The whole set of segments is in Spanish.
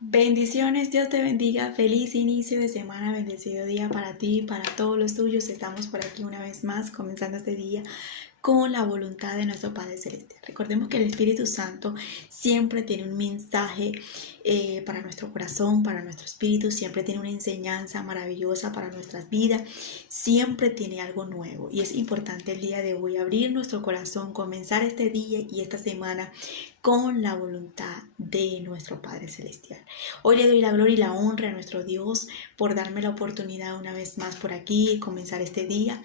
Bendiciones, Dios te bendiga, feliz inicio de semana, bendecido día para ti, para todos los tuyos. Estamos por aquí una vez más, comenzando este día con la voluntad de nuestro Padre Celestial. Recordemos que el Espíritu Santo siempre tiene un mensaje para nuestro corazón, para nuestro espíritu, siempre tiene una enseñanza maravillosa para nuestras vidas, siempre tiene algo nuevo y es importante el día de hoy abrir nuestro corazón, comenzar este día y esta semana con la voluntad de nuestro Padre Celestial. Hoy le doy la gloria y la honra a nuestro Dios por darme la oportunidad una vez más por aquí, comenzar este día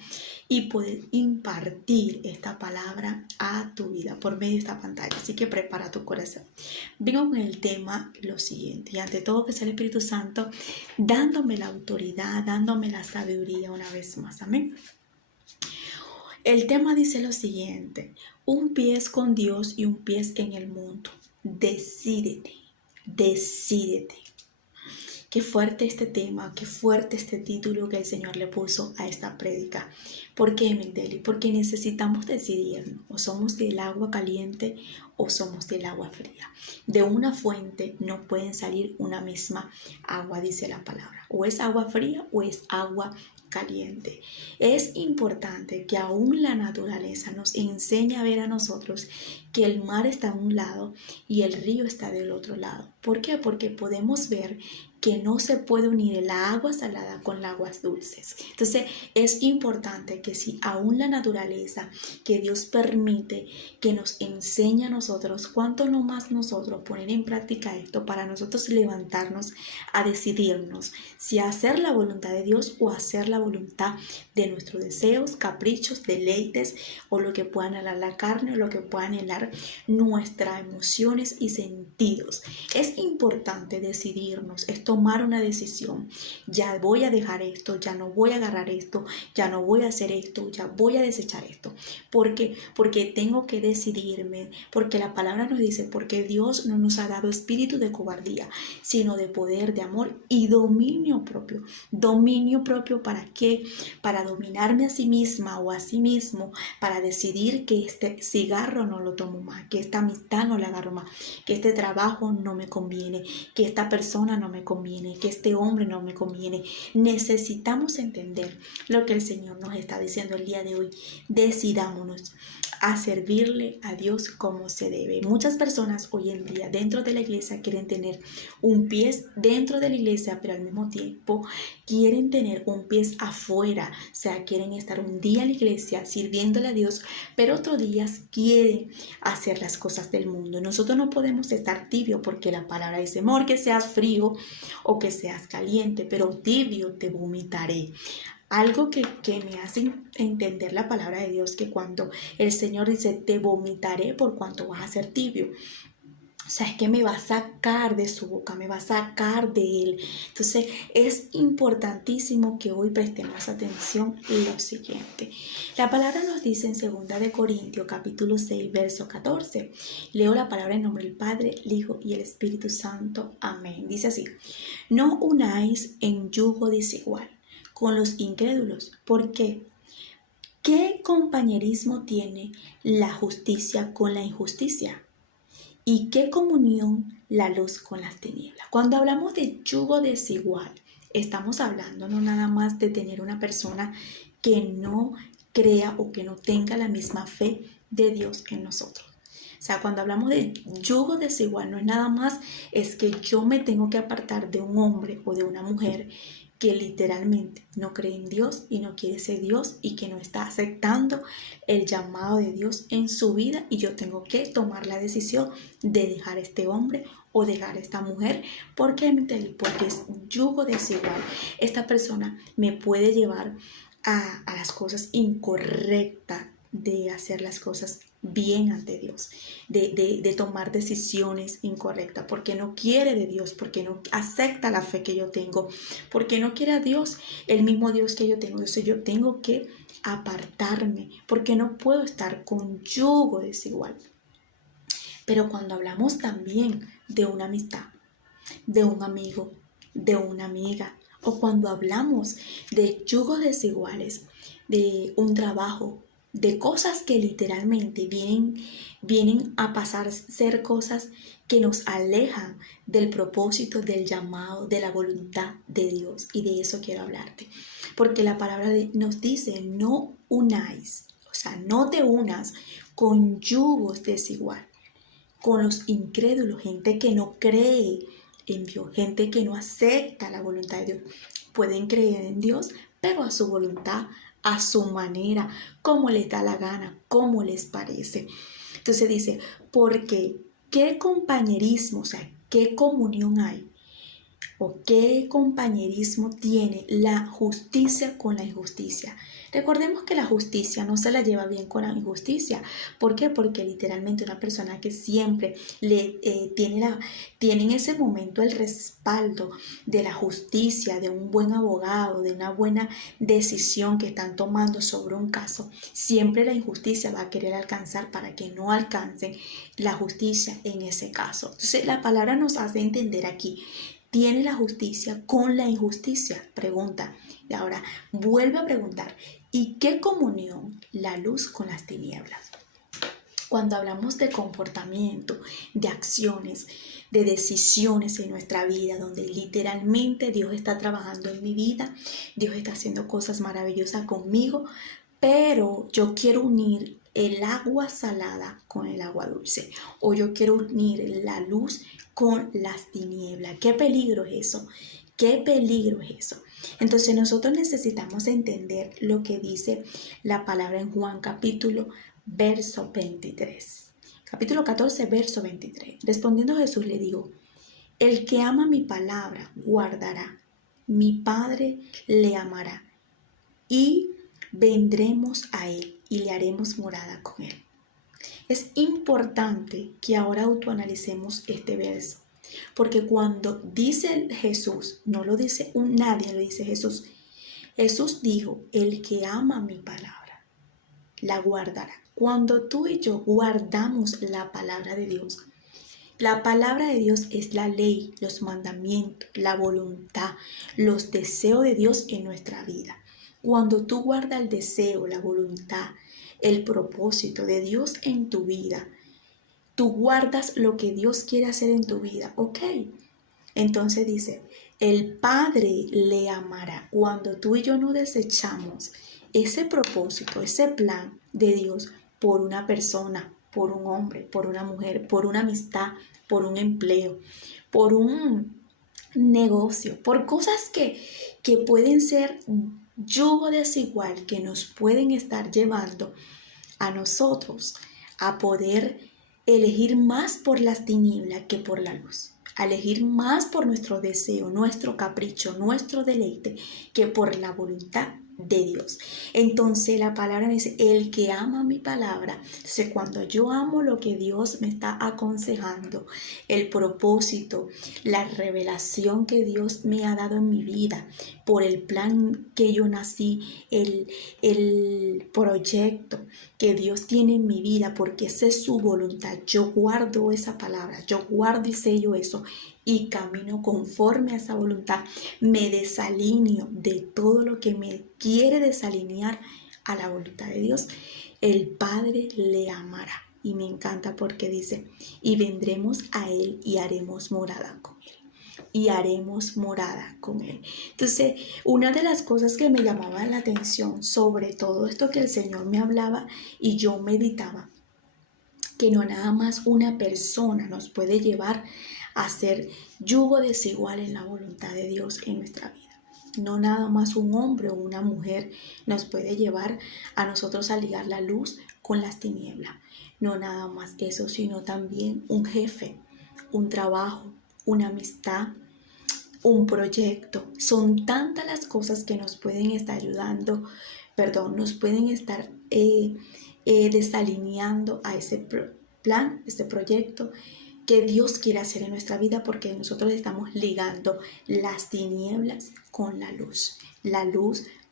y poder impartir esta palabra a tu vida por medio de esta pantalla. Así que prepara tu corazón. Vengo con el tema lo siguiente, y ante todo que sea el Espíritu Santo dándome la autoridad, dándome la sabiduría una vez más. Amén. El tema dice lo siguiente: un pie es con Dios y un pie es en el mundo. Decídete, decídete. Qué fuerte este tema, qué fuerte este título que el Señor le puso a esta prédica. ¿Por qué, Migdeli? Porque necesitamos decidirnos. O somos del agua caliente o somos del agua fría. De una fuente no pueden salir una misma agua, dice la palabra. O es agua fría o es agua caliente. Es importante que aún la naturaleza nos enseñe a ver a nosotros que el mar está a un lado y el río está del otro lado. ¿Por qué? Porque podemos ver que no se puede unir el agua salada con las aguas dulces. Entonces es importante que si aún la naturaleza que Dios permite que nos enseñe a nosotros, cuánto no más nosotros poner en práctica esto para nosotros levantarnos a decidirnos si hacer la voluntad de Dios o hacer la voluntad de nuestros deseos, caprichos, deleites o lo que puedan helar la carne o lo que puedan helar nuestras emociones y sentidos. Es importante decidirnos, es tomar una decisión. Ya voy a dejar esto, ya no voy a agarrar esto, ya no voy a hacer esto, ya voy a desechar esto. ¿Por qué? Porque tengo que decidirme, porque la palabra nos dice, porque Dios no nos ha dado espíritu de cobardía, sino de poder, de amor y dominio propio. ¿Dominio propio para qué? Para dominarme a sí misma o a sí mismo, para decidir que este cigarro no lo tomo más, que esta amistad no la agarro más, que este trabajo no me conviene, que esta persona no me conviene, que este hombre no me conviene. Necesitamos entender lo que el Señor nos está diciendo el día de hoy. Decidámonos a servirle a Dios como se debe. Muchas personas hoy en día dentro de la iglesia quieren tener un pie dentro de la iglesia, pero al mismo tiempo quieren tener un pie afuera. O sea, quieren estar un día en la iglesia sirviéndole a Dios, pero otros días quieren hacer las cosas del mundo. Nosotros no podemos estar tibio porque la palabra dice, amor, que seas frío o que seas caliente, pero tibio te vomitaré. Algo que me hace entender la palabra de Dios, que cuando el Señor dice, te vomitaré por cuanto vas a ser tibio. O sea, es que me va a sacar de su boca, me va a sacar de él. Entonces, es importantísimo que hoy prestemos atención en lo siguiente. La palabra nos dice en 2 Corintios, capítulo 6, verso 14. Leo la palabra en nombre del Padre, el Hijo y el Espíritu Santo. Amén. Dice así, no unáis en yugo desigual con los incrédulos. ¿Por qué? ¿Qué compañerismo tiene la justicia con la injusticia? ¿Y qué comunión la luz con las tinieblas? Cuando hablamos de yugo desigual, estamos hablando no nada más de tener una persona que no crea o que no tenga la misma fe de Dios en nosotros. O sea, cuando hablamos de yugo desigual, no es nada más, es que yo me tengo que apartar de un hombre o de una mujer que literalmente no cree en Dios y no quiere ser Dios y que no está aceptando el llamado de Dios en su vida, y yo tengo que tomar la decisión de dejar a este hombre o dejar a esta mujer. ¿Por qué? Porque es yugo desigual. Esta persona me puede llevar a las cosas incorrectas, de hacer las cosas bien ante Dios, de tomar decisiones incorrectas, porque no quiere de Dios, porque no acepta la fe que yo tengo, porque no quiere a Dios, el mismo Dios que yo tengo. Entonces yo tengo que apartarme, porque no puedo estar con yugo desigual. Pero cuando hablamos también de una amistad, de un amigo, de una amiga, o cuando hablamos de yugos desiguales, de un trabajo, de cosas que literalmente vienen a pasar a ser cosas que nos alejan del propósito, del llamado, de la voluntad de Dios. Y de eso quiero hablarte. Porque la palabra nos dice, no unáis, o sea, no te unas con yugos desigual, con los incrédulos, gente que no cree en Dios, gente que no acepta la voluntad de Dios. Pueden creer en Dios, pero a su voluntad, a su manera, como les da la gana, como les parece. Entonces dice, porque ¿qué compañerismo, o sea, qué comunión hay? ¿O qué compañerismo tiene la justicia con la injusticia? Recordemos que la justicia no se la lleva bien con la injusticia. ¿Por qué? Porque literalmente una persona que siempre tiene en ese momento el respaldo de la justicia, de un buen abogado, de una buena decisión que están tomando sobre un caso, siempre la injusticia va a querer alcanzar para que no alcancen la justicia en ese caso. Entonces la palabra nos hace entender aquí, ¿tiene la justicia con la injusticia? Pregunta. Y ahora vuelve a preguntar, ¿y qué comunión la luz con las tinieblas? Cuando hablamos de comportamiento, de acciones, de decisiones en nuestra vida, donde literalmente Dios está trabajando en mi vida, Dios está haciendo cosas maravillosas conmigo, pero yo quiero unir el agua salada con el agua dulce, o yo quiero unir la luz con las tinieblas. ¿Qué peligro es eso? ¿Qué peligro es eso? Entonces nosotros necesitamos entender lo que dice la palabra en Juan capítulo verso 23. Capítulo 14, verso 23. Respondiendo Jesús le digo, el que ama mi palabra guardará, mi Padre le amará y vendremos a él y le haremos morada con él. Es importante que ahora autoanalicemos este verso, porque cuando dice Jesús, no lo dice nadie, lo dice Jesús. Jesús dijo, el que ama mi palabra, la guardará. Cuando tú y yo guardamos la palabra de Dios, la palabra de Dios es la ley, los mandamientos, la voluntad, los deseos de Dios en nuestra vida. Cuando tú guardas el deseo, la voluntad, el propósito de Dios en tu vida, tú guardas lo que Dios quiere hacer en tu vida, ¿ok? Entonces dice, el Padre le amará. Cuando tú y yo no desechamos ese propósito, ese plan de Dios por una persona, por un hombre, por una mujer, por una amistad, por un empleo, por un negocio, por cosas que pueden ser yugo desigual, que nos pueden estar llevando a nosotros a poder elegir más por las tinieblas que por la luz, a elegir más por nuestro deseo, nuestro capricho, nuestro deleite, que por la voluntad de Dios. Entonces la palabra dice, el que ama mi palabra. Entonces cuando yo amo lo que Dios me está aconsejando, el propósito, la revelación que Dios me ha dado en mi vida, por el plan que yo nací, el proyecto que Dios tiene en mi vida, porque esa es su voluntad, yo guardo esa palabra, yo guardo y sello eso y camino conforme a esa voluntad, me desalineo de todo lo que me quiere desalinear a la voluntad de Dios, el Padre le amará. Y me encanta porque dice, y vendremos a él y haremos morada con él. Y haremos morada con él. Entonces, una de las cosas que me llamaba la atención sobre todo esto que el Señor me hablaba y yo meditaba, que no nada más una persona nos puede llevar a ser yugo desigual en la voluntad de Dios en nuestra vida. No nada más un hombre o una mujer nos puede llevar a nosotros a ligar la luz con las tinieblas. No nada más eso, sino también un jefe, un trabajo, una amistad, un proyecto. Son tantas las cosas que nos pueden estar ayudando, nos pueden estar desalineando a ese plan, ese proyecto que Dios quiere hacer en nuestra vida, porque nosotros estamos ligando las tinieblas con la luz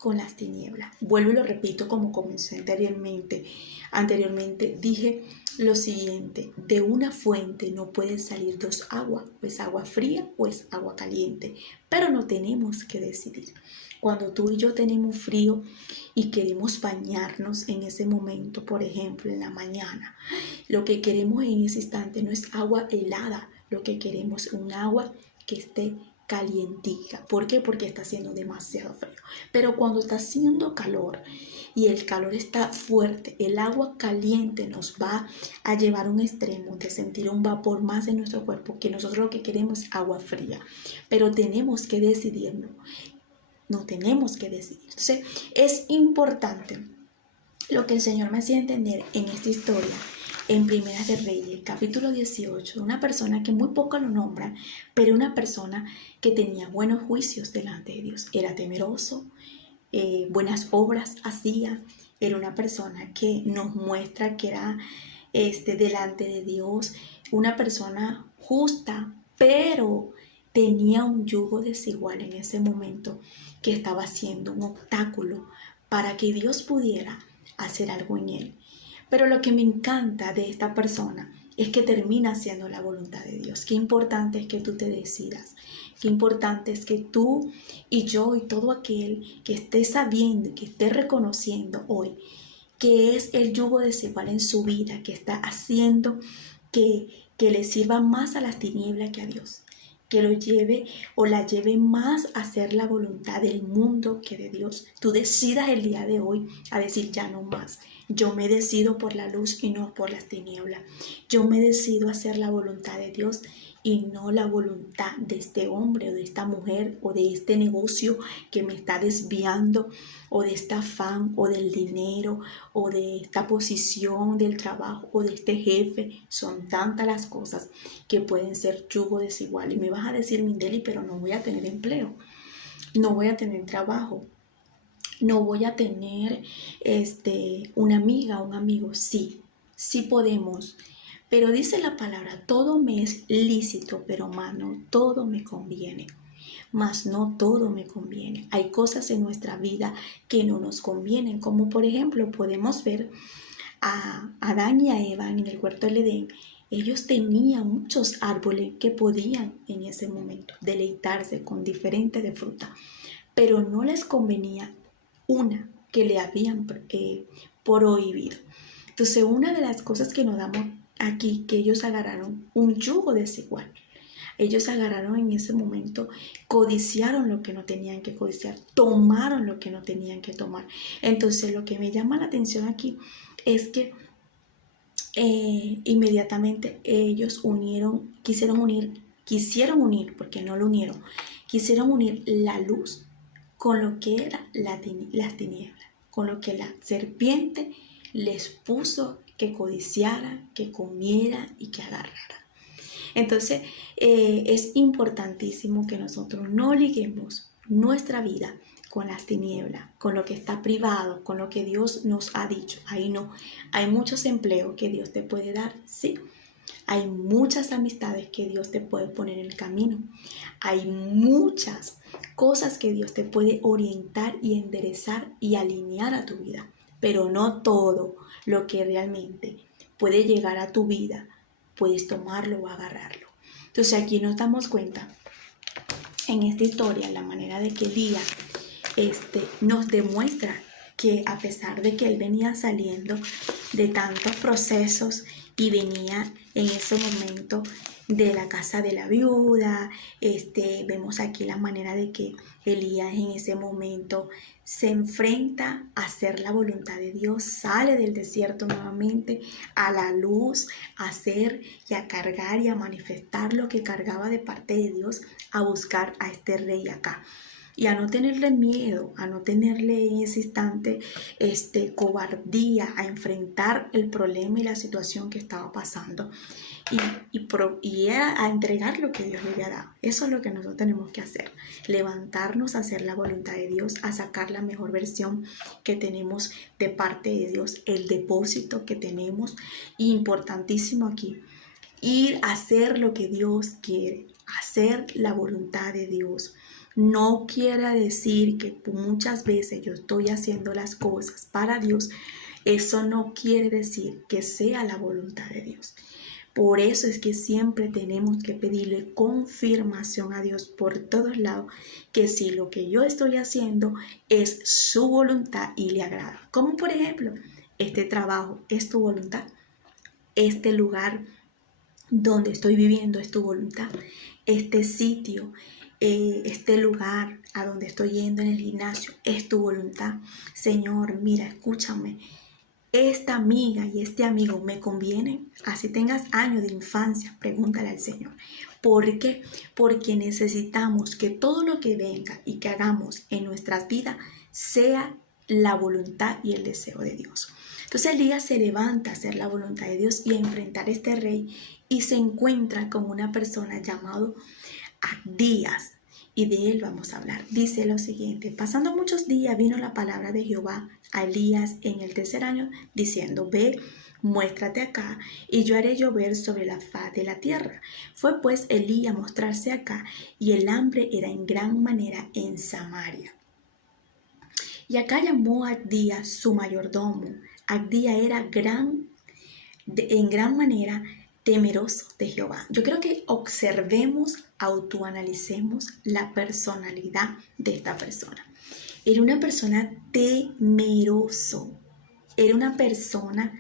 con las tinieblas. Vuelvo y lo repito como comencé anteriormente. Anteriormente dije lo siguiente: de una fuente no pueden salir dos aguas, o es agua fría o es agua caliente, pero no tenemos que decidir. Cuando tú y yo tenemos frío y queremos bañarnos en ese momento, por ejemplo, en la mañana, lo que queremos en ese instante no es agua helada, lo que queremos es un agua que esté calientica. ¿Por qué? Porque está haciendo demasiado frío. Pero cuando está haciendo calor y el calor está fuerte, el agua caliente nos va a llevar a un extremo de sentir un vapor más en nuestro cuerpo, que nosotros lo que queremos es agua fría. Pero tenemos que decidirnos. No tenemos que decidir. Entonces, es importante lo que el Señor me hacía entender en esta historia, en Primeras de Reyes, capítulo 18, una persona que muy poco lo nombra, pero una persona que tenía buenos juicios delante de Dios. Era temeroso, buenas obras hacía, era una persona que nos muestra que era delante de Dios, una persona justa, pero tenía un yugo desigual en ese momento que estaba siendo un obstáculo para que Dios pudiera hacer algo en él. Pero lo que me encanta de esta persona es que termina siendo la voluntad de Dios. Qué importante es que tú te decidas. Qué importante es que tú y yo y todo aquel que esté sabiendo y que esté reconociendo hoy que es el yugo desigual en su vida, que está haciendo que le sirva más a las tinieblas que a Dios, que lo lleve o la lleve más a hacer la voluntad del mundo que de Dios. Tú decidas el día de hoy a decir: ya no más. Yo me decido por la luz y no por las tinieblas. Yo me decido a hacer la voluntad de Dios y no la voluntad de este hombre o de esta mujer o de este negocio que me está desviando, o de este afán o del dinero o de esta posición del trabajo o de este jefe. Son tantas las cosas que pueden ser yugo desigual. Y me vas a decir: Mindeli, pero no voy a tener empleo, no voy a tener trabajo, no voy a tener una amiga o un amigo. Sí, sí podemos. Pero dice la palabra: todo me es lícito, pero más no todo me conviene. Mas no todo me conviene. Hay cosas en nuestra vida que no nos convienen, como por ejemplo podemos ver a Adán y a Eva en el huerto del Edén. Ellos tenían muchos árboles que podían en ese momento deleitarse con diferentes de fruta, pero no les convenía una que le habían prohibido. Entonces, una de las cosas que nos damos aquí, que ellos agarraron un yugo desigual. Ellos agarraron en ese momento, codiciaron lo que no tenían que codiciar, tomaron lo que no tenían que tomar. Entonces, lo que me llama la atención aquí es que inmediatamente ellos quisieron unir, porque no lo unieron, quisieron unir la luz con lo que era las tinieblas, con lo que la serpiente les puso que codiciara, que comiera y que agarrara. Entonces, es importantísimo que nosotros no liguemos nuestra vida con las tinieblas, con lo que está privado, con lo que Dios nos ha dicho. Ahí no. Hay muchos empleos que Dios te puede dar, sí. Hay muchas amistades que Dios te puede poner en el camino. Hay muchas cosas que Dios te puede orientar y enderezar y alinear a tu vida. Pero no todo lo que realmente puede llegar a tu vida puedes tomarlo o agarrarlo. Entonces aquí nos damos cuenta en esta historia la manera de que Elías nos demuestra que a pesar de que él venía saliendo de tantos procesos y venía en ese momento de la casa de la viuda, vemos aquí la manera de que Elías en ese momento se enfrenta a hacer la voluntad de Dios, sale del desierto nuevamente a la luz, a hacer y a cargar y a manifestar lo que cargaba de parte de Dios, a buscar a este rey acá. Y a no tenerle miedo, a no tenerle en ese instante cobardía, a enfrentar el problema y la situación que estaba pasando. Y a entregar lo que Dios le había dado. Eso es lo que nosotros tenemos que hacer. Levantarnos a hacer la voluntad de Dios, a sacar la mejor versión que tenemos de parte de Dios, el depósito que tenemos. Importantísimo aquí, ir a hacer lo que Dios quiere, hacer la voluntad de Dios. No quiere decir que muchas veces yo estoy haciendo las cosas para Dios. Eso no quiere decir que sea la voluntad de Dios. Por eso es que siempre tenemos que pedirle confirmación a Dios por todos lados, que si lo que yo estoy haciendo es su voluntad y le agrada. Como por ejemplo, este trabajo es tu voluntad, este lugar donde estoy viviendo es tu voluntad, este sitio, este lugar a donde estoy yendo en el gimnasio es tu voluntad. Señor, mira, escúchame. Esta amiga y este amigo me convienen. Así tengas años de infancia, pregúntale al Señor. ¿Por qué? Porque necesitamos que todo lo que venga y que hagamos en nuestras vidas sea la voluntad y el deseo de Dios. Entonces Elías se levanta a hacer la voluntad de Dios y a enfrentar a este rey, y se encuentra con una persona llamado Abdías. Y de él vamos a hablar. Dice lo siguiente: pasando muchos días vino la palabra de Jehová a Elías en el tercer año, diciendo: ve, muéstrate acá, y yo haré llover sobre la faz de la tierra. Fue pues Elías a mostrarse acá, y el hambre era en gran manera en Samaria. Y acá llamó a Abdías su mayordomo. Abdías era en gran manera temeroso de Jehová. Yo creo que observemos, autoanalicemos la personalidad de esta persona. Era una persona temeroso. Era una persona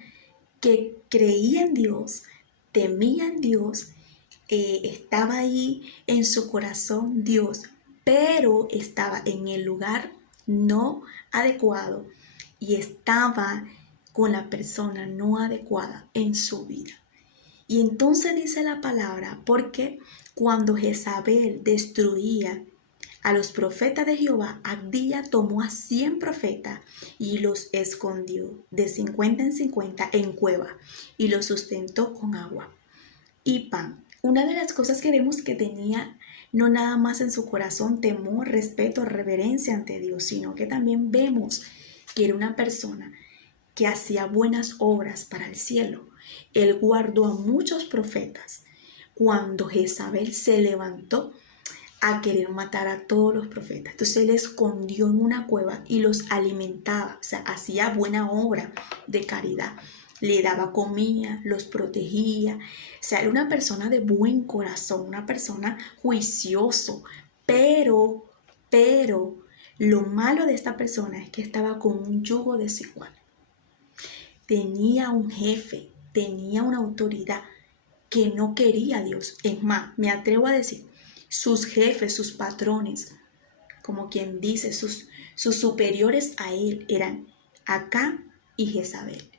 que creía en Dios, temía en Dios, estaba ahí en su corazón Dios, pero estaba en el lugar no adecuado y estaba con la persona no adecuada en su vida. Y entonces dice la palabra, porque cuando Jezabel destruía a los profetas de Jehová, Abdías tomó a 100 profetas y los escondió de 50 en 50 en cueva, y los sustentó con agua y pan. Una de las cosas que vemos que tenía no nada más en su corazón temor, respeto, reverencia ante Dios, sino que también vemos que era una persona que hacía buenas obras para el cielo. Él guardó a muchos profetas cuando Jezabel se levantó a querer matar a todos los profetas. Entonces él escondió en una cueva y los alimentaba, o sea, hacía buena obra de caridad. Le daba comida, los protegía. O sea, era una persona de buen corazón, una persona juicioso. Pero, lo malo de esta persona es que estaba con un yugo desigual. Tenía un jefe, tenía una autoridad que no quería a Dios. Es más, me atrevo a decir, sus jefes, sus patrones, como quien dice, sus superiores a él eran Acán y Jezabel.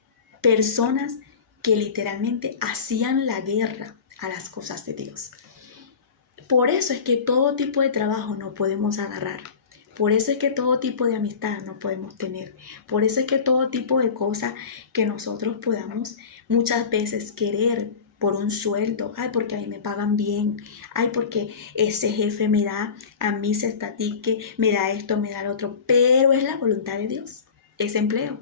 Personas que literalmente hacían la guerra a las cosas de Dios. Por eso es que todo tipo de trabajo no podemos agarrar. Por eso es que todo tipo de amistad no podemos tener. Por eso es que todo tipo de cosas que nosotros podamos muchas veces querer por un sueldo, ay, porque a mí me pagan bien, ay, porque ese jefe me da a mí ese estatique, me da esto, me da lo otro, pero es la voluntad de Dios, ese empleo.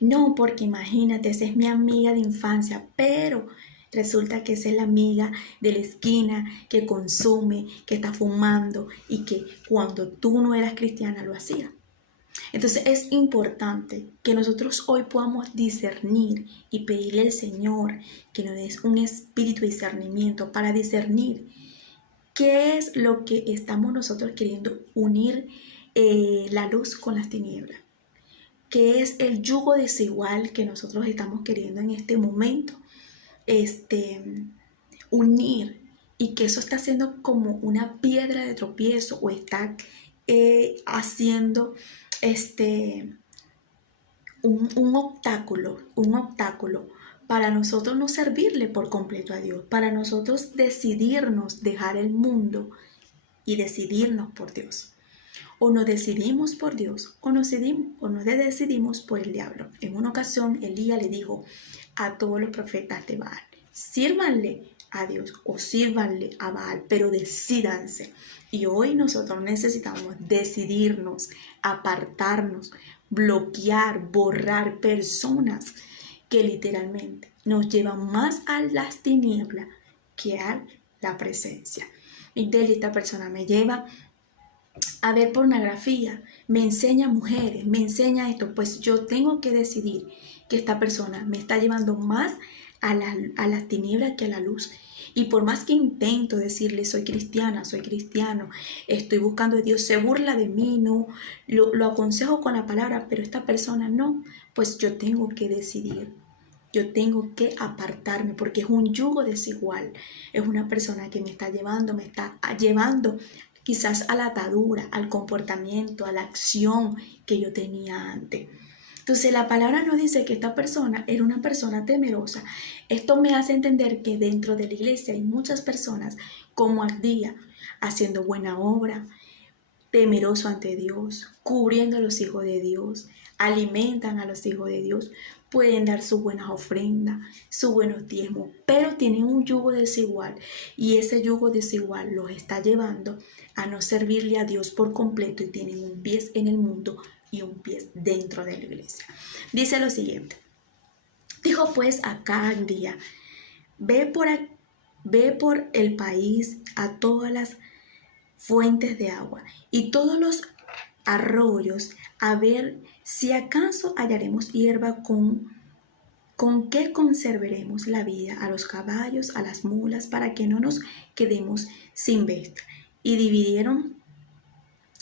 No, porque imagínate, esa es mi amiga de infancia, pero resulta que esa es la amiga de la esquina que consume, que está fumando y que cuando tú no eras cristiana lo hacía. Entonces es importante que nosotros hoy podamos discernir y pedirle al Señor que nos dé un espíritu de discernimiento para discernir qué es lo que estamos nosotros queriendo unir, la luz con las tinieblas. ¿Qué es el yugo desigual que nosotros estamos queriendo en este momento unir, y que eso está haciendo como una piedra de tropiezo o está haciendo un obstáculo para nosotros no servirle por completo a Dios, para nosotros decidirnos dejar el mundo y decidirnos por Dios? O nos decidimos por Dios o nos decidimos por el diablo. En una ocasión Elías le dijo a todos los profetas de Baal: sírvanle a Dios o sírvanle a Baal, pero decídanse. Y hoy nosotros necesitamos decidirnos, apartarnos, bloquear, borrar personas que literalmente nos llevan más a las tinieblas que a la presencia. Migdalia, esta persona me lleva a ver pornografía, me enseña mujeres, me enseña esto, pues yo tengo que decidir que esta persona me está llevando más a las tinieblas que a la luz. Y por más que intento decirle soy cristiana, soy cristiano, estoy buscando a Dios, se burla de mí, no, lo aconsejo con la palabra, pero esta persona no, pues yo tengo que decidir. Yo tengo que apartarme porque es un yugo desigual. Es una persona que me está llevando quizás a la atadura, al comportamiento, a la acción que yo tenía antes. Entonces la palabra nos dice que esta persona era una persona temerosa. Esto me hace entender que dentro de la iglesia hay muchas personas como Abdía, haciendo buena obra, temeroso ante Dios, cubriendo a los hijos de Dios, alimentan a los hijos de Dios, pueden dar sus buenas ofrendas, sus buenos diezmos, pero tienen un yugo desigual y ese yugo desigual los está llevando a no servirle a Dios por completo y tienen un pie en el mundo y un pie dentro de la iglesia. Dice lo siguiente: dijo pues a cada día, ve por el país a todas las fuentes de agua y todos los arroyos, a ver si acaso hallaremos hierba con que conservaremos la vida a los caballos, a las mulas, para que no nos quedemos sin bestia. Y dividieron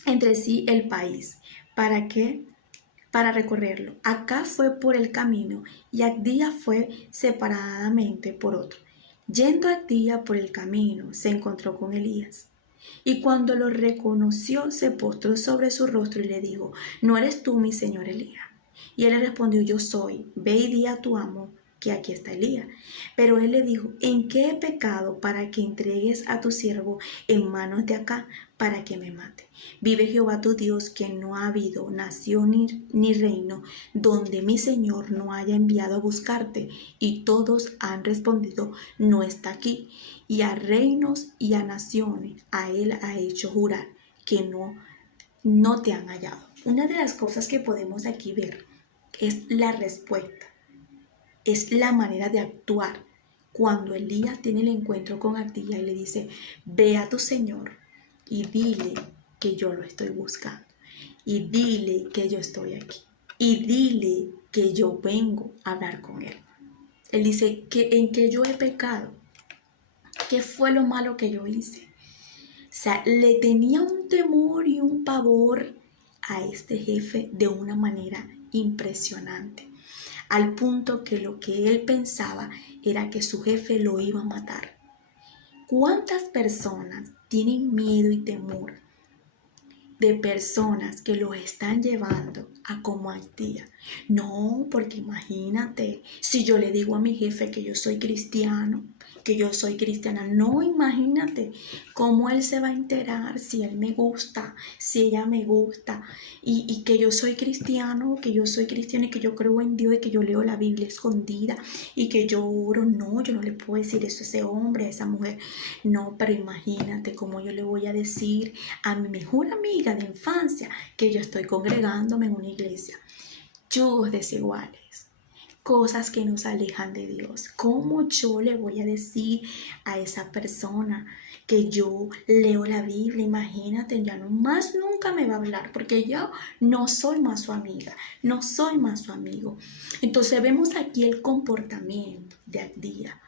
entre sí el país. Para recorrerlo. Acá fue por el camino y Abdía fue separadamente por otro. Yendo Abdía por el camino, se encontró con Elías. Y cuando lo reconoció, se postró sobre su rostro y le dijo: ¿No eres tú, mi señor Elías? Y él le respondió: yo soy. Ve y di a tu amo que aquí está Elías. Pero él le dijo: ¿en qué he pecado para que entregues a tu siervo en manos de acá para que me mate? Vive Jehová tu Dios, que no ha habido nación ni reino donde mi Señor no haya enviado a buscarte. Y todos han respondido: no está aquí. Y a reinos y a naciones a él ha hecho jurar que no te han hallado. Una de las cosas que podemos aquí ver es la respuesta, es la manera de actuar. Cuando Elías tiene el encuentro con Abdía y le dice: ve a tu Señor y dile que yo lo estoy buscando, y dile que yo estoy aquí, y dile que yo vengo a hablar con él. Él dice: en que yo he pecado, ¿qué fue lo malo que yo hice? O sea, le tenía un temor y un pavor a este jefe de una manera impresionante, al punto que lo que él pensaba era que su jefe lo iba a matar. ¿Cuántas personas tienen miedo y temor de personas que los están llevando a como Abdía? No, porque imagínate, si yo le digo a mi jefe que yo soy cristiano, que yo soy cristiana, no, imagínate cómo él se va a enterar si él me gusta, si ella me gusta, y que yo soy cristiano, que yo soy cristiana y que yo creo en Dios y que yo leo la Biblia escondida y que yo oro. No, yo no le puedo decir eso a ese hombre, a esa mujer. No, pero imagínate cómo yo le voy a decir a mi mejor amiga de infancia que yo estoy congregándome en una iglesia. Yugos desiguales, cosas que nos alejan de Dios. ¿Cómo yo le voy a decir a esa persona que yo leo la Biblia? Imagínate, ya no más nunca me va a hablar porque yo no soy más su amiga, no soy más su amigo. Entonces vemos aquí el comportamiento de Abdía.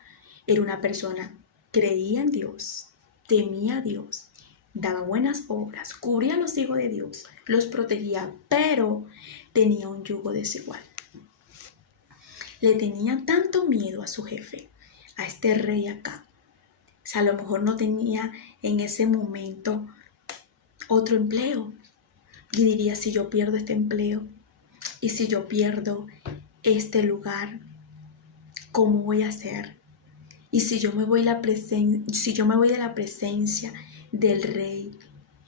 Era una persona, creía en Dios, temía a Dios, daba buenas obras, cubría a los hijos de Dios, los protegía, pero tenía un yugo desigual. Le tenía tanto miedo a su jefe, a este rey acá. O sea, a lo mejor no tenía en ese momento otro empleo. Y diría: si yo pierdo este empleo y si yo pierdo este lugar, ¿cómo voy a hacer? Y si yo me voy de la presencia del rey.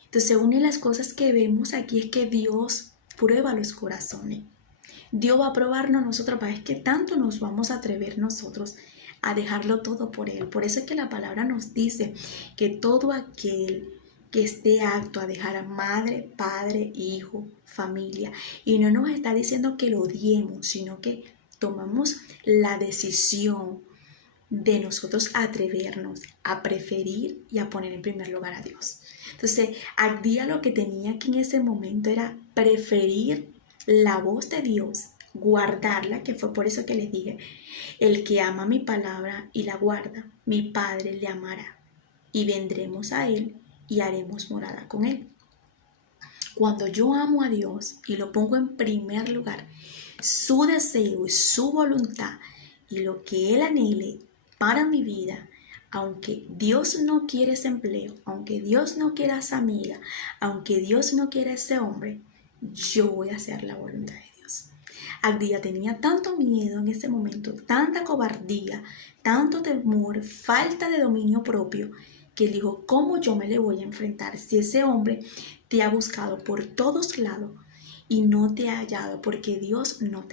Entonces, una de las cosas que vemos aquí es que Dios prueba los corazones. Dios va a probarnos a nosotros para ver qué tanto nos vamos a atrever nosotros a dejarlo todo por Él. Por eso es que la palabra nos dice que todo aquel que esté apto a dejar a madre, padre, hijo, familia, y no nos está diciendo que lo odiemos, sino que tomamos la decisión de nosotros atrevernos a preferir y a poner en primer lugar a Dios. Entonces, Abdías lo que tenía que en ese momento era preferir la voz de Dios, guardarla, que fue por eso que les dije, el que ama mi palabra y la guarda, mi Padre le amará, y vendremos a Él y haremos morada con Él. Cuando yo amo a Dios y lo pongo en primer lugar, su deseo y su voluntad y lo que Él anhele para mi vida, aunque Dios no quiere ese empleo, aunque Dios no quiera esa amiga, aunque Dios no quiera ese hombre, yo voy a hacer la voluntad de Dios. Abdías tenía tanto miedo en ese momento, tanta cobardía, tanto temor, falta de dominio propio, que él dijo, ¿cómo yo me le voy a enfrentar si ese hombre te ha buscado por todos lados y no te ha hallado porque Dios no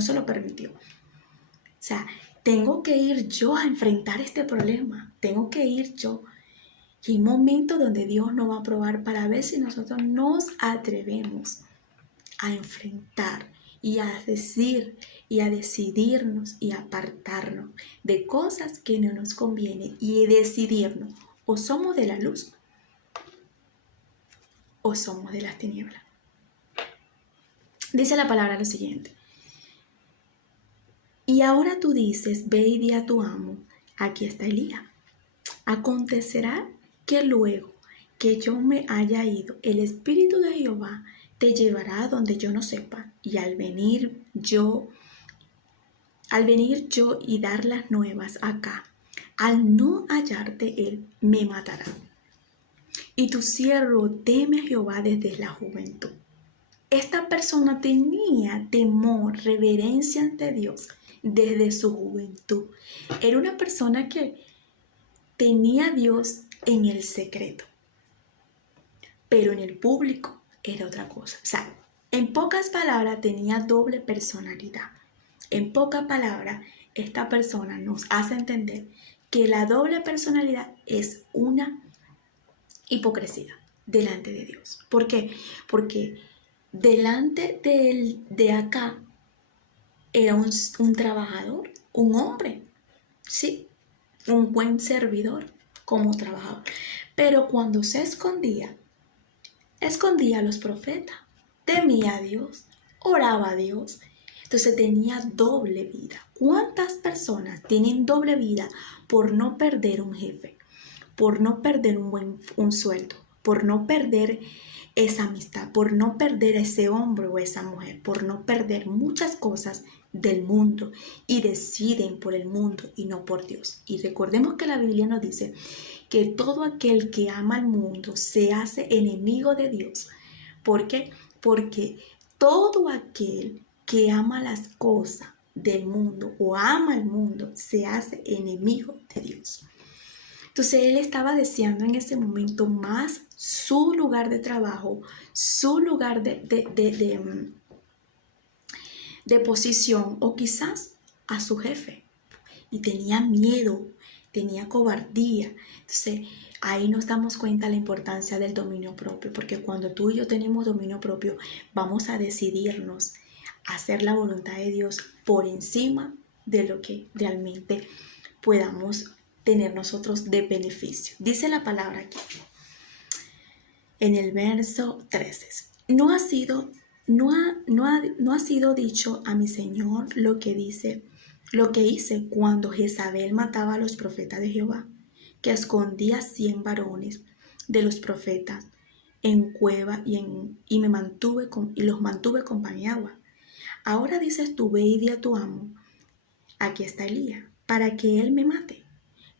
se lo permitió? O sea, tengo que ir yo a enfrentar este problema, tengo que ir yo. Y hay momentos donde Dios nos va a probar para ver si nosotros nos atrevemos a enfrentar y a decir y a decidirnos y a apartarnos de cosas que no nos convienen y decidirnos, o somos de la luz o somos de las tinieblas. Dice la palabra lo siguiente: y ahora tú dices, ve y di a tu amo, aquí está Elías. Acontecerá que luego que yo me haya ido, el Espíritu de Jehová te llevará a donde yo no sepa, y al venir yo y dar las nuevas acá, al no hallarte él, me matará. Y tu siervo teme a Jehová desde la juventud. Esta persona tenía temor, reverencia ante Dios desde su juventud. Era una persona que tenía a Dios en el secreto, pero en el público era otra cosa. O sea, en pocas palabras tenía doble personalidad. En pocas palabras, esta persona nos hace entender que la doble personalidad es una hipocresía delante de Dios. ¿Por qué? Porque delante de acá era un trabajador, un hombre, sí, un buen servidor como trabajador. Pero cuando se escondía a los profetas, temía a Dios, oraba a Dios. Entonces tenía doble vida. ¿Cuántas personas tienen doble vida por no perder un jefe, por no perder un sueldo, por no perder esa amistad, por no perder a ese hombre o esa mujer, por no perder muchas cosas del mundo y deciden por el mundo y no por Dios? Y recordemos que la Biblia nos dice que todo aquel que ama al mundo se hace enemigo de Dios. ¿Por qué? Porque todo aquel que ama las cosas del mundo o ama al mundo se hace enemigo de Dios. Entonces él estaba deseando en ese momento más su lugar de trabajo, su lugar de posición, o quizás a su jefe. Y tenía miedo, tenía cobardía. Entonces ahí nos damos cuenta de la importancia del dominio propio, porque cuando tú y yo tenemos dominio propio, vamos a decidirnos a hacer la voluntad de Dios por encima de lo que realmente podamos tener nosotros de beneficio. Dice la palabra aquí, en el verso 13, no ha sido dicho a mi Señor lo que hice cuando Jezabel mataba a los profetas de Jehová, que escondía 100 varones de los profetas en cueva y los mantuve con pan y agua. Ahora dices tú, ve y di a tu amo, aquí está Elías, para que él me mate.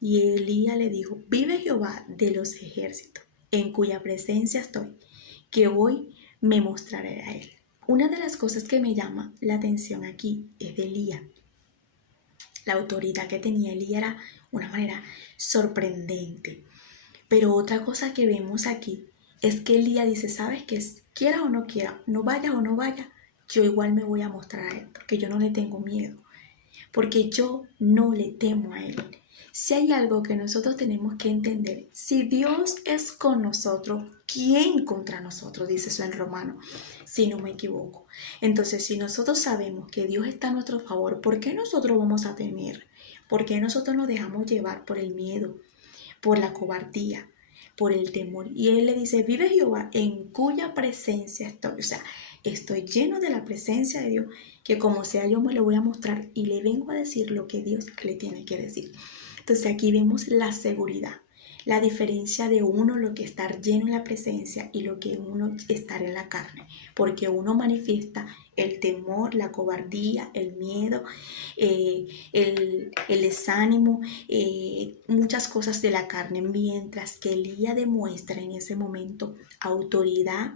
Y Elías le dijo, vive Jehová de los ejércitos, en cuya presencia estoy, que hoy me mostraré a él. Una de las cosas que me llama la atención aquí es de Elías. La autoridad que tenía Elías era una manera sorprendente. Pero otra cosa que vemos aquí es que Elías dice, ¿sabes qué? Quiera o no quiera, no vaya o no vaya, yo igual me voy a mostrar a él, porque yo no le tengo miedo, porque yo no le temo a él. Si hay algo que nosotros tenemos que entender, si Dios es con nosotros, ¿quién contra nosotros? Dice eso en Romano, si no me equivoco. Entonces, si nosotros sabemos que Dios está a nuestro favor, ¿por qué nosotros vamos a temer? ¿Por qué nosotros nos dejamos llevar por el miedo, por la cobardía, por el temor? Y Él le dice, vive Jehová en cuya presencia estoy. O sea, estoy lleno de la presencia de Dios, que como sea yo me lo voy a mostrar y le vengo a decir lo que Dios le tiene que decir. Entonces aquí vemos la seguridad, la diferencia de uno lo que estar lleno en la presencia y lo que uno estar en la carne, porque uno manifiesta el temor, la cobardía, el miedo, el desánimo, muchas cosas de la carne, mientras que Elías demuestra en ese momento autoridad.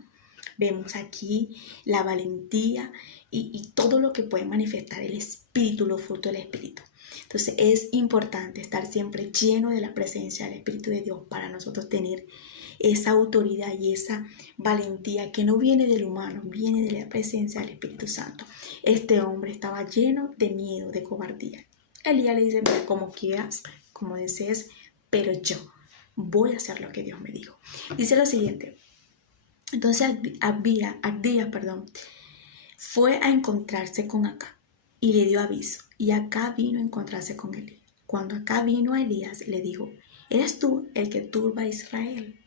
Vemos aquí la valentía y todo lo que puede manifestar el Espíritu, los frutos del Espíritu. Entonces es importante estar siempre lleno de la presencia del Espíritu de Dios para nosotros tener esa autoridad y esa valentía que no viene del humano, viene de la presencia del Espíritu Santo. Este hombre estaba lleno de miedo, de cobardía. Elías le dice, mira, como quieras, como desees, pero yo voy a hacer lo que Dios me dijo. Dice lo siguiente. Entonces Abdías, fue a encontrarse con Acab y le dio aviso. Y Acab vino a encontrarse con Elías. Cuando Acab vino a Elías, le dijo, ¿eres tú el que turba a Israel?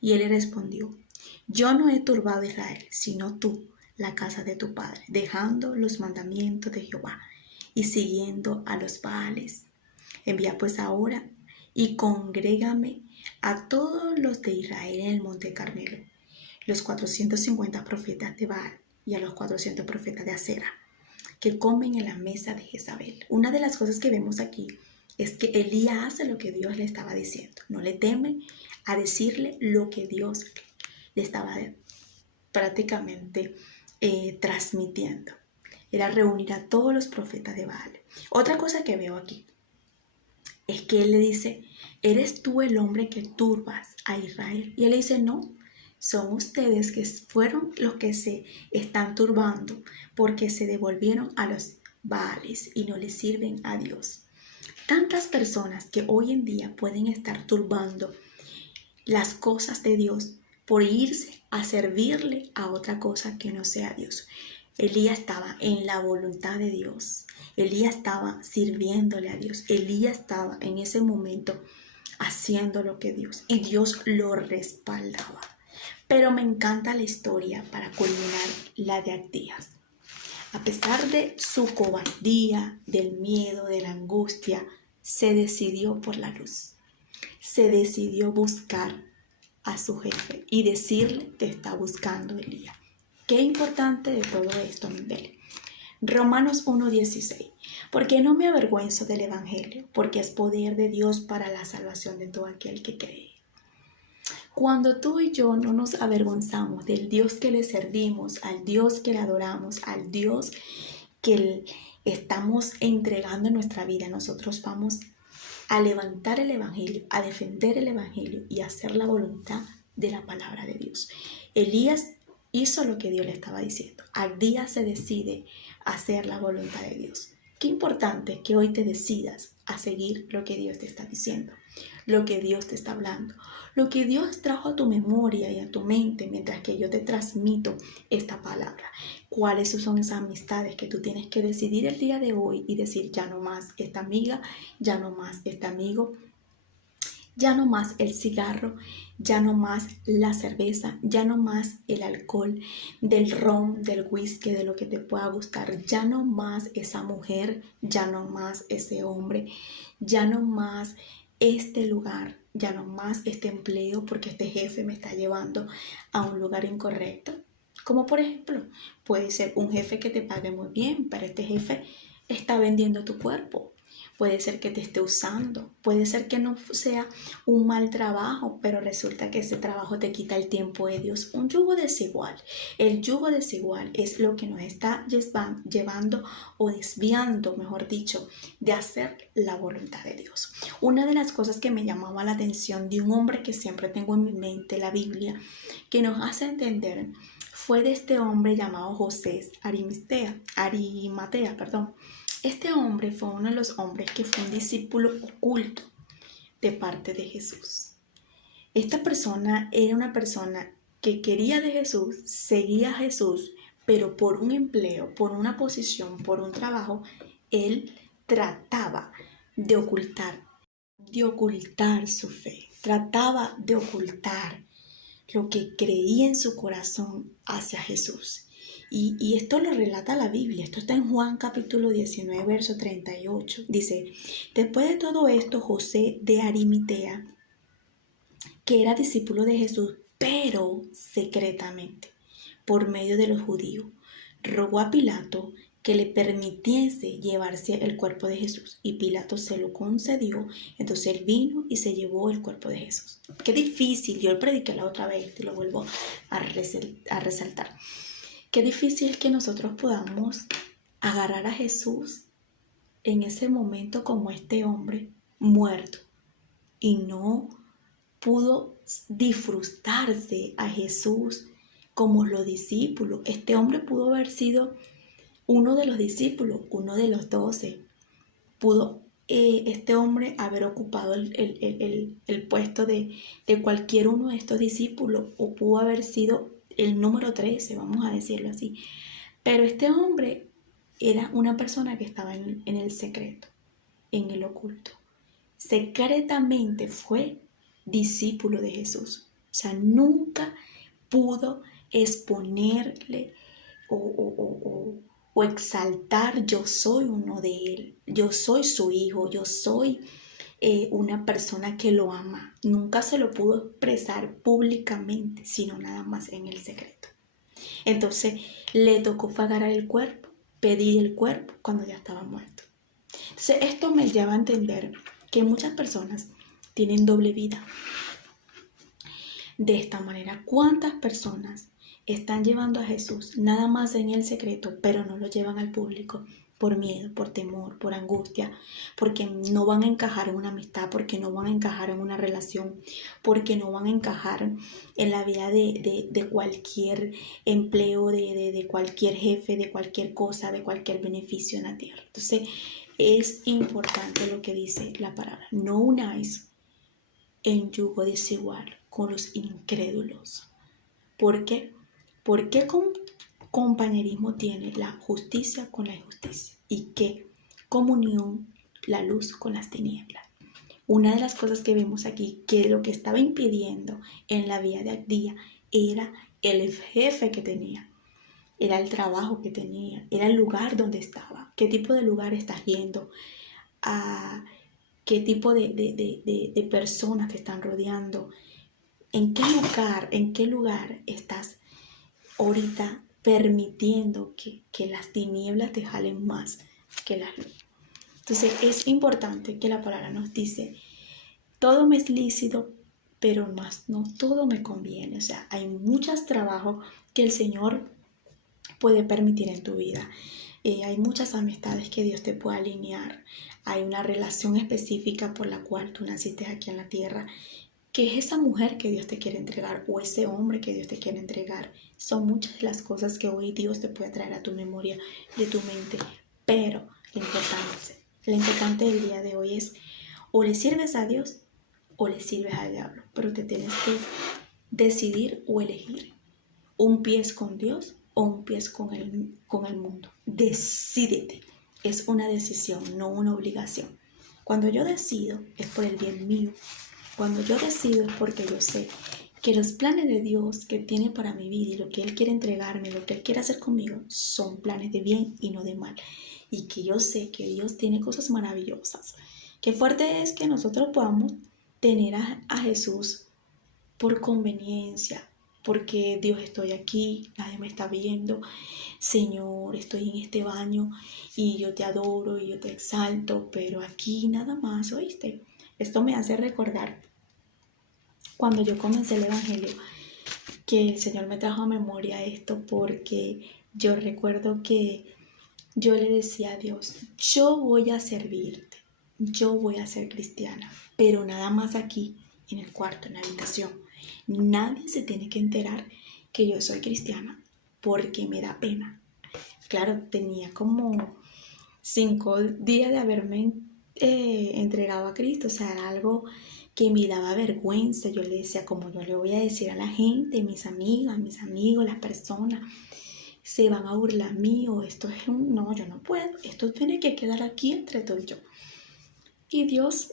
Y él le respondió, yo no he turbado a Israel, sino tú, la casa de tu padre, dejando los mandamientos de Jehová y siguiendo a los Baales. Envía pues ahora y congrégame a todos los de Israel en el monte Carmelo, los 450 profetas de Baal y a los 400 profetas de Acera, que comen en la mesa de Jezabel. Una de las cosas que vemos aquí es que Elías hace lo que Dios le estaba diciendo. No le teme a decirle lo que Dios le estaba prácticamente transmitiendo. Era reunir a todos los profetas de Baal. Otra cosa que veo aquí es que él le dice, ¿eres tú el hombre que turbas a Israel? Y él le dice, no, son ustedes que fueron los que se están turbando porque se devolvieron a los Baales y no le sirven a Dios. Tantas personas que hoy en día pueden estar turbando las cosas de Dios por irse a servirle a otra cosa que no sea Dios. Elías estaba en la voluntad de Dios. Elías estaba sirviéndole a Dios. Elías estaba en ese momento haciendo lo que Dios, y Dios lo respaldaba. Pero me encanta la historia para culminar la de Abdías. A pesar de su cobardía, del miedo, de la angustia, se decidió por la luz. Se decidió buscar a su jefe y decirle que está buscando Elías. Qué importante de todo esto, Miguel. Romanos 1:16. Porque no me avergüenzo del evangelio, porque es poder de Dios para la salvación de todo aquel que cree. Cuando tú y yo no nos avergonzamos del Dios que le servimos, al Dios que le adoramos, al Dios que estamos entregando nuestra vida, nosotros vamos a levantar el evangelio, a defender el evangelio y a hacer la voluntad de la palabra de Dios. Elías hizo lo que Dios le estaba diciendo. Abdías se decide a hacer la voluntad de Dios. Qué importante que hoy te decidas a seguir lo que Dios te está diciendo, lo que Dios te está hablando, lo que Dios trajo a tu memoria y a tu mente mientras que yo te transmito esta palabra. ¿Cuáles son esas amistades que tú tienes que decidir el día de hoy y decir, ya no más esta amiga, ya no más este amigo, ya no más el cigarro, ya no más la cerveza, ya no más el alcohol, del ron, del whisky, de lo que te pueda gustar, ya no más esa mujer, ya no más ese hombre, ya no más este lugar, ya no más este empleo porque este jefe me está llevando a un lugar incorrecto. Como por ejemplo, puede ser un jefe que te pague muy bien, pero este jefe está vendiendo tu cuerpo. Puede ser que te esté usando, puede ser que no sea un mal trabajo, pero resulta que ese trabajo te quita el tiempo de Dios. Un yugo desigual. El yugo desigual es lo que nos está llevando o desviando, mejor dicho, de hacer la voluntad de Dios. Una de las cosas que me llamaba la atención de un hombre que siempre tengo en mi mente, la Biblia, que nos hace entender, fue de este hombre llamado José Arimatea. Este hombre fue uno de los hombres que fue un discípulo oculto de parte de Jesús. Esta persona era una persona que quería de Jesús, seguía a Jesús, pero por un empleo, por una posición, por un trabajo, él trataba de ocultar su fe, trataba de ocultar lo que creía en su corazón hacia Jesús. Y esto lo relata la Biblia, esto está en Juan capítulo 19, verso 38. Dice, después de todo esto, José de Arimatea, que era discípulo de Jesús, pero secretamente, por medio de los judíos, rogó a Pilato que le permitiese llevarse el cuerpo de Jesús, y Pilato se lo concedió. Entonces él vino y se llevó el cuerpo de Jesús. Qué difícil, yo lo prediqué la otra vez y lo vuelvo a resaltar. Qué difícil es que nosotros podamos agarrar a Jesús en ese momento como este hombre muerto y no pudo disfrutarse a Jesús como los discípulos. Este hombre pudo haber sido uno de los discípulos, uno de los 12. Pudo este hombre haber ocupado el puesto de cualquier uno de estos discípulos, o pudo haber sido el número 13, vamos a decirlo así. Pero este hombre era una persona que estaba en el secreto, en el oculto. Secretamente fue discípulo de Jesús. O sea, nunca pudo exponerle o exaltar: yo soy uno de él, yo soy su hijo, yo soy una persona que lo ama. Nunca se lo pudo expresar públicamente, sino nada más en el secreto. Entonces le tocó agarrar el cuerpo, pedir el cuerpo cuando ya estaba muerto. Entonces esto me lleva a entender que muchas personas tienen doble vida. De esta manera, ¿cuántas personas están llevando a Jesús nada más en el secreto, pero no lo llevan al público por miedo, por temor, por angustia, porque no van a encajar en una amistad, porque no van a encajar en una relación, porque no van a encajar en la vida de cualquier empleo, de cualquier jefe, de cualquier cosa, de cualquier beneficio en la tierra? Entonces, es importante lo que dice la palabra: no unáis en yugo desigual con los incrédulos. ¿Por qué? ¿Por qué compañerismo tiene la justicia con la injusticia? ¿Y qué comunión la luz con las tinieblas? Una de las cosas que vemos aquí, que lo que estaba impidiendo en la vida de Abdía era el jefe que tenía, era el trabajo que tenía, era el lugar donde estaba. ¿Qué tipo de lugar estás yendo? ¿Qué tipo de personas te están rodeando? ¿En qué lugar estás ahorita permitiendo que las tinieblas te jalen más que la luz? Entonces es importante que la palabra nos dice: todo me es lícito, pero más no todo me conviene. O sea, hay muchos trabajos que el Señor puede permitir en tu vida. Hay muchas amistades que Dios te puede alinear. Hay una relación específica por la cual tú naciste aquí en la tierra, que es esa mujer que Dios te quiere entregar, o ese hombre que Dios te quiere entregar. Son muchas de las cosas que hoy Dios te puede traer a tu memoria, de tu mente. Pero lo importante del día de hoy es: o le sirves a Dios o le sirves al diablo. Pero te tienes que decidir o elegir. Un pie es con Dios o un pie es con el mundo. Decídete. Es una decisión, no una obligación. Cuando yo decido, es por el bien mío. Cuando yo decido, es porque yo sé que los planes de Dios que tiene para mi vida y lo que Él quiere entregarme, lo que Él quiere hacer conmigo, son planes de bien y no de mal. Y que yo sé que Dios tiene cosas maravillosas. Qué fuerte es que nosotros podamos tener a Jesús por conveniencia, porque Dios, estoy aquí, nadie me está viendo. Señor, estoy en este baño y yo te adoro y yo te exalto, pero aquí nada más, ¿oíste? Esto me hace recordar cuando yo comencé el Evangelio, que el Señor me trajo a memoria esto, porque yo recuerdo que yo le decía a Dios: yo voy a servirte, yo voy a ser cristiana, pero nada más aquí, en el cuarto, en la habitación. Nadie se tiene que enterar que yo soy cristiana, porque me da pena. Claro, tenía como 5 días de haberme entregado a Cristo. O sea, era algo que me daba vergüenza. Yo le decía, como yo le voy a decir a la gente, mis amigas, mis amigos, las personas, se van a burlar mío, esto es no, yo no puedo, esto tiene que quedar aquí entre tú y yo. Y Dios,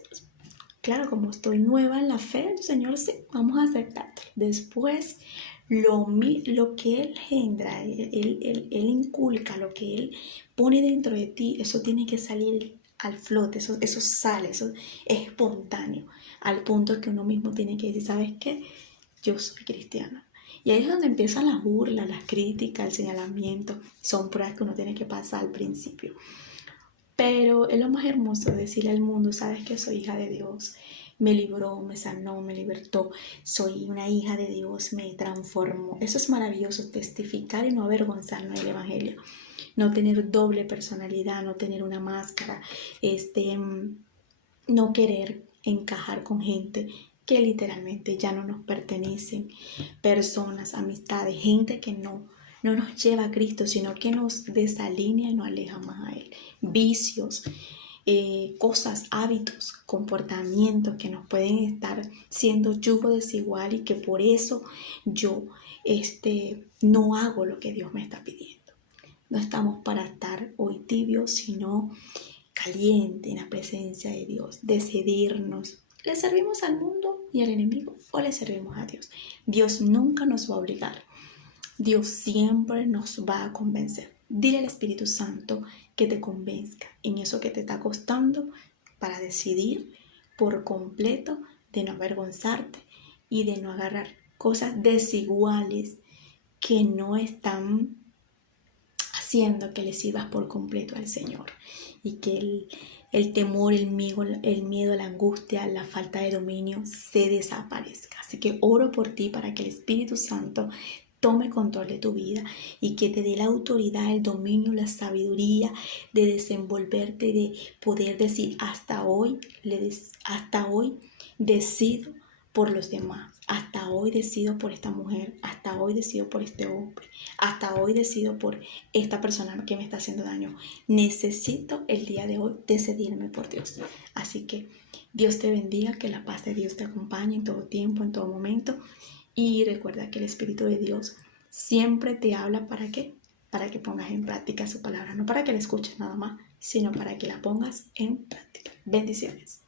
claro, como estoy nueva en la fe, el Señor, sí, vamos a aceptarte. Después, lo que Él engendra, él inculca, lo que Él pone dentro de ti, eso tiene que salir al flote, eso sale, eso es espontáneo, al punto que uno mismo tiene que decir, ¿sabes qué? Yo soy cristiano. Y ahí es donde empiezan las burlas, las críticas, el señalamiento. Son pruebas que uno tiene que pasar al principio. Pero es lo más hermoso decirle al mundo, sabes que soy hija de Dios. Me libró, me sanó, me libertó. Soy una hija de Dios, me transformó. Eso es maravilloso, testificar y no avergonzarnos del Evangelio. No tener doble personalidad, no tener una máscara, no querer encajar con gente que literalmente ya no nos pertenecen, personas, amistades, gente que no nos lleva a Cristo, sino que nos desalinea y nos aleja más a Él. Vicios, cosas, hábitos, comportamientos que nos pueden estar siendo yugo desigual y que por eso yo no hago lo que Dios me está pidiendo. No estamos para estar hoy tibios, sino caliente en la presencia de Dios, decidirnos. ¿Le servimos al mundo y al enemigo o le servimos a Dios? Dios nunca nos va a obligar. Dios siempre nos va a convencer. Dile al Espíritu Santo que te convenzca en eso que te está costando para decidir por completo de no avergonzarte y de no agarrar cosas desiguales que no están haciendo que le sirvas por completo al Señor y que el temor, el miedo, la angustia, la falta de dominio se desaparezca. Así que oro por ti para que el Espíritu Santo tome control de tu vida y que te dé la autoridad, el dominio, la sabiduría de desenvolverte, de poder decir hasta hoy decido por los demás, hasta hoy decido por esta mujer, hasta hoy decido por este hombre, hasta hoy decido por esta persona que me está haciendo daño. Necesito el día de hoy decidirme por Dios. Así que Dios te bendiga, que la paz de Dios te acompañe en todo tiempo, en todo momento. Y recuerda que el Espíritu de Dios siempre te habla ¿para qué? Para que pongas en práctica su palabra, no para que la escuches nada más, sino para que la pongas en práctica. Bendiciones.